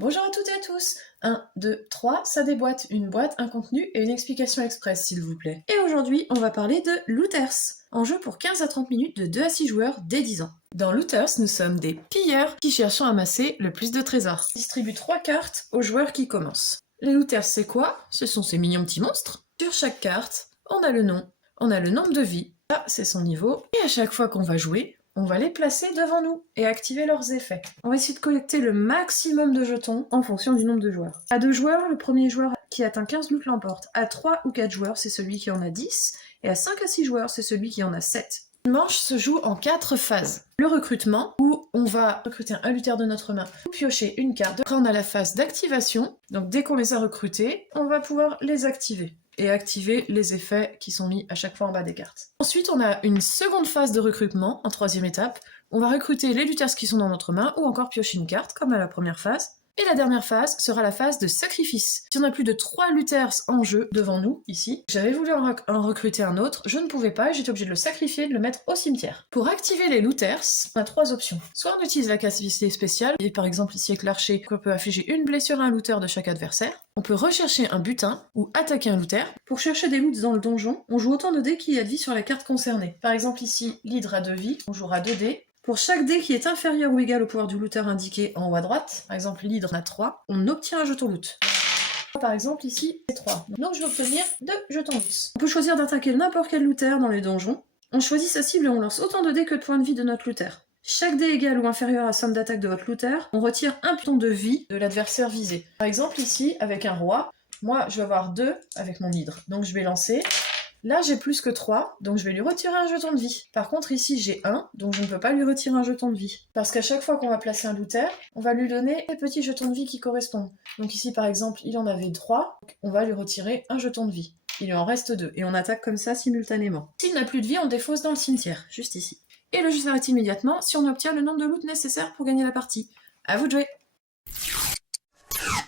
Bonjour à toutes et à tous. 1, 2, 3, ça déboîte. Une boîte, un contenu et une explication express, s'il vous plaît. Et aujourd'hui, on va parler de Looters, en jeu pour 15 à 30 minutes de 2 à 6 joueurs dès 10 ans. Dans Looters, nous sommes des pilleurs qui cherchons à amasser le plus de trésors. On distribue 3 cartes aux joueurs qui commencent. Les Looters, c'est quoi? Ce sont ces mignons petits monstres. Sur chaque carte, on a le nom, on a le nombre de vies, ça c'est son niveau, et à chaque fois qu'on va jouer, on va les placer devant nous et activer leurs effets. On va essayer de collecter le maximum de jetons en fonction du nombre de joueurs. À 2 joueurs, le premier joueur qui atteint 15 loots l'emporte. À 3 ou 4 joueurs, c'est celui qui en a 10. Et à 5 à 6 joueurs, c'est celui qui en a 7. Une manche se joue en 4 phases. Le recrutement, où on va recruter un lutteur de notre main, ou piocher une carte. Après, on a la phase d'activation. Donc dès qu'on les a recrutés, on va pouvoir les activer et activer les effets qui sont mis à chaque fois en bas des cartes. Ensuite, on a une seconde phase de recrutement, en troisième étape. On va recruter les lutteurs qui sont dans notre main, ou encore piocher une carte, comme à la première phase. Et la dernière phase sera la phase de sacrifice. Si on a plus de 3 lutters en jeu devant nous, ici, j'avais voulu en recruter un autre, je ne pouvais pas et j'étais obligée de le sacrifier et de le mettre au cimetière. Pour activer les looters, on a 3 options. Soit on utilise la capacité spéciale, et par exemple ici avec l'archer, on peut affliger une blessure à un looter de chaque adversaire. On peut rechercher un butin ou attaquer un looter. Pour chercher des loots dans le donjon, on joue autant de dés qu'il y a de vie sur la carte concernée. Par exemple ici, l'hydre a 2 vies, on jouera 2 dés. Pour chaque dé qui est inférieur ou égal au pouvoir du looter indiqué en haut à droite, par exemple l'hydre en a 3, on obtient un jeton loot. Par exemple ici, c'est 3. Donc je vais obtenir 2 jetons loot. On peut choisir d'attaquer n'importe quel looter dans les donjons. On choisit sa cible et on lance autant de dés que de points de vie de notre looter. Chaque dé égal ou inférieur à la somme d'attaque de votre looter, on retire un pion de vie de l'adversaire visé. Par exemple ici, avec un roi, moi je vais avoir 2 avec mon hydre. Donc je vais lancer. Là, j'ai plus que 3, donc je vais lui retirer un jeton de vie. Par contre, ici, j'ai 1, donc je ne peux pas lui retirer un jeton de vie. Parce qu'à chaque fois qu'on va placer un looter, on va lui donner les petits jetons de vie qui correspondent. Donc ici, par exemple, il en avait 3, on va lui retirer un jeton de vie. Il lui en reste 2, et on attaque comme ça simultanément. S'il n'a plus de vie, on défausse dans le cimetière, juste ici. Et le jeu s'arrête immédiatement si on obtient le nombre de loot nécessaire pour gagner la partie. À vous de jouer!